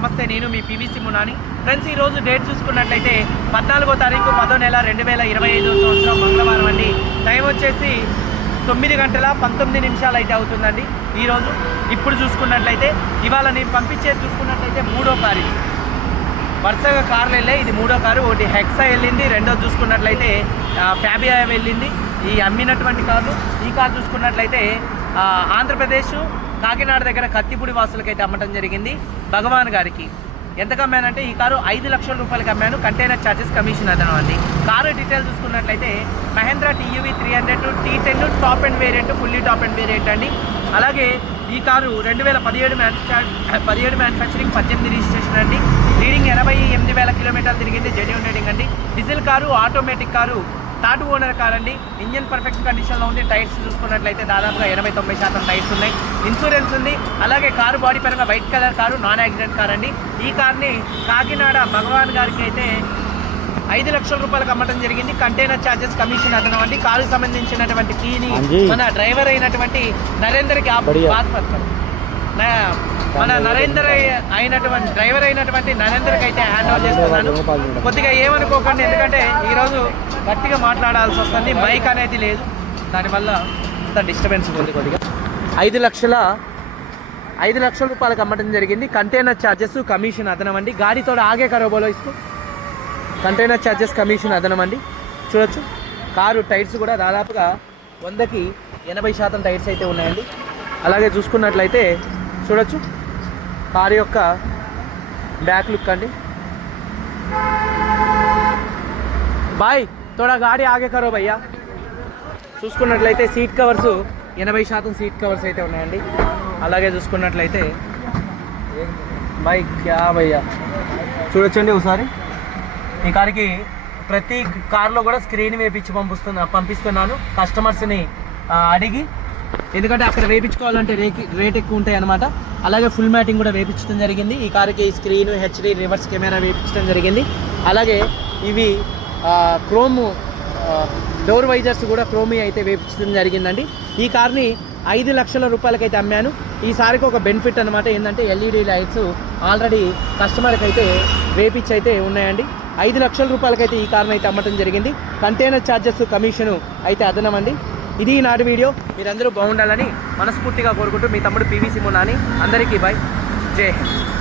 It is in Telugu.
నమస్తే నేను మీ పీవీసీ మునాని. ఫ్రెండ్స్ ఈ రోజు డేట్ చూసుకున్నట్లయితే పద్నాలుగో తారీఖు పదో నెల రెండు వేల ఇరవై ఐదు సంవత్సరం మంగళవారం అండి. టైం వచ్చేసి తొమ్మిది గంటల పంతొమ్మిది నిమిషాలు అయితే అవుతుందండి ఈరోజు ఇప్పుడు చూసుకున్నట్లయితే ఇవాళ నేను పంపించేది చూసుకున్నట్లయితే మూడో కారు వరుసగా కార్లు వెళ్ళే ఇది మూడో కారు. ఒకటి హెక్సా వెళ్ళింది రెండోది చూసుకున్నట్లయితే ఫ్యాబియా వెళ్ళింది. ఈ అమ్మినటువంటి కార్లు. ఈ కారు చూసుకున్నట్లయితే ఆంధ్రప్రదేశ్ కాకినాడ దగ్గర కత్తిపూడి వాసులకైతే అమ్మటం జరిగింది. భగవాన్ గారికి. ఎంతకు అమ్మానంటే ఈ కారు ఐదు లక్షల రూపాయలకి అమ్మాను కంటైనర్ ఛార్జెస్ కమిషన్ అదనం అండి. కారు డీటెయిల్ చూసుకున్నట్లయితే Mahindra TUV three hundred T ten top end variant fully top end variant అండి. అలాగే ఈ కారు రెండు వేల పదిహేడు మ్యానుఫ్యాక్చర్ పదిహేడు మ్యానుఫ్యాక్చరింగ్ పద్దెనిమిది రిజిస్ట్రేషన్ అండి. రీడింగ్ ఎనభై ఎనిమిది వేల కిలోమీటర్లు తిరిగింది జెన్యున్ రీడింగ్ అండి. Diesel car automatic car third owner car అండి ఇంజన్ పర్ఫెక్ట్ కండిషన్లో ఉంది. టైర్స్ చూసుకున్నట్లయితే దాదాపుగా ఎనభై తొంభై శాతం టైర్స్ ఉన్నాయి. ఇన్సూరెన్స్ ఉంది. అలాగే కారు బాడీ పరంగా white colour car non accident car అండి. ఈ కార్ని కాకినాడ భగవాన్ గారికి అయితే ఐదు లక్షల రూపాయలకు అమ్మటం జరిగింది. కంటైనర్ ఛార్జెస్ కమిషన్ అదనం అండి. కారు సంబంధించినటువంటి కీని. మన డ్రైవర్ అయినటువంటి నరేందర్కి ఆప్- మన నరేందర్ అయి- అయినటువంటి డ్రైవర్ అయినటువంటి నరేందర్కి అయితే హ్యాండ్ ఓవర్ చేస్తున్నాను. కొద్దిగా ఏమనుకోకండి ఎందుకంటే ఈరోజు గట్టిగా మాట్లాడాల్సి వస్తుంది మైక్ అనేది లేదు. దానివల్ల అంత డిస్టర్బెన్స్ ఉంది కొద్దిగా. ఐదు లక్షల ఐదు లక్షల రూపాయలకు అమ్మటం జరిగింది. కంటైనర్ ఛార్జెస్ కమిషన్ అదనం అండి. గాడితో ఆగే కరోబోలో ఇస్తూ కంటైనర్ ఛార్జెస్ కమిషన్ అదనం అండి. చూడొచ్చు. కారు టైర్స్ కూడా దాదాపుగా వందకి ఎనభై శాతం టైర్స్ అయితే ఉన్నాయండి. అలాగే చూసుకున్నట్లయితే చూడొచ్చు. కారు యొక్క బ్యాక్ లుక్ అండి. బాయ్ తోడా గాడి ఆగే కరో భయ్యా. చూసుకున్నట్లయితే సీట్ కవర్స్ ఎనభై శాతం సీట్ కవర్స్ అయితే ఉన్నాయండి. అలాగే చూసుకున్నట్లయితే బాయ్ క్యా భయ్యా. చూడొచ్చండి ఒకసారి. ఈ కారుకి ప్రతి కారులో కూడా స్క్రీన్ వేపించి పంపిస్తున్నా పంపిస్తున్నాను. కస్టమర్స్ని అడిగి ఎందుకంటే అక్కడ వేపించుకోవాలంటే రేకి రేట్ ఎక్కువ ఉంటాయి అనమాట అలాగే ఫుల్ మ్యాటింగ్ కూడా వేపించడం జరిగింది. ఈ కార్కి స్క్రీన్ హెచ్డి రివర్స్ కెమెరా వేపించడం జరిగింది. అలాగే ఇవి క్రోమ్ డోర్ వైజర్స్ కూడా క్రోమీ అయితే వేపించడం జరిగిందండి. ఈ కార్ని ఐదు లక్షల రూపాయలకైతే అమ్మాను. ఈసారికి ఒక బెనిఫిట్ అనమాట ఏంటంటే ఎల్ఈడి లైట్స్ ఆల్రెడీ కస్టమర్కి అయితే వేపించి అయితే ఉన్నాయండి. ఐదు లక్షల రూపాయలకైతే ఈ కార్ని అయితే అమ్మటం జరిగింది. కంటైనర్ ఛార్జెస్ కమిషను అయితే అదనమండి. ఇది నాటి వీడియో. మీరందరూ బాగుండాలని మనస్ఫూర్తిగా కోరుకుంటూ మీ తమ్ముడు పివి మునాని అందరికీ బాయ్ జై హింద్.